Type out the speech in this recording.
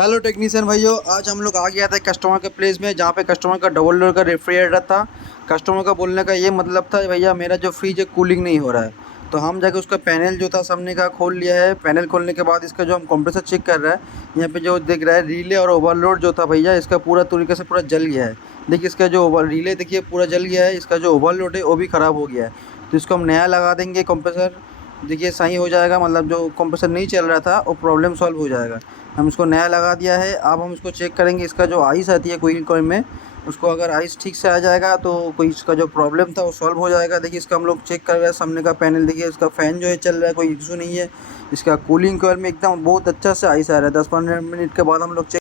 Hello technician भाइयों, आज हम लोग आ गया था कस्टमर के प्लेस में जहाँ पे कस्टमर का डबल डोर का रेफ्रिजरेटर था। कस्टमर का बोलने का ये मतलब था, भैया मेरा जो फ्रिज है कूलिंग नहीं हो रहा है। तो हम जाके उसका पैनल जो था सबने का खोल लिया है। पैनल खोलने के बाद इसका जो हम कंप्रेसर चेक कर रहा है, यहाँ पे जो दिख रहा है रिले और ओवरलोड जो था भैया, इसका पूरा तरीके से पूरा जल गया है। देखिए इसका जो ओवर रिले देखिए पूरा जल गया है, इसका जो ओवरलोड है वो भी ख़राब हो गया है। तो इसको हम नया लगा देंगे कंप्रेसर। देखिए सही हो जाएगा, मतलब जो कंप्रेसर नहीं चल रहा था वो प्रॉब्लम सॉल्व हो जाएगा। हम इसको नया लगा दिया है। अब हम इसको चेक करेंगे, इसका जो आइस आती है कोई कोई में, उसको अगर आइस ठीक से आ जाएगा तो कोई इसका जो प्रॉब्लम था वो सॉल्व हो जाएगा। देखिए इसका हम लोग चेक कर रहे हैं सामने का पैनल, देखिए इसका फ़ैन जो है चल रहा है, कोई इशू नहीं है। इसका कूलिंग कॉइल में एकदम बहुत अच्छा से आइस आ रहा है। 10-15 मिनट के बाद हम लोग चेक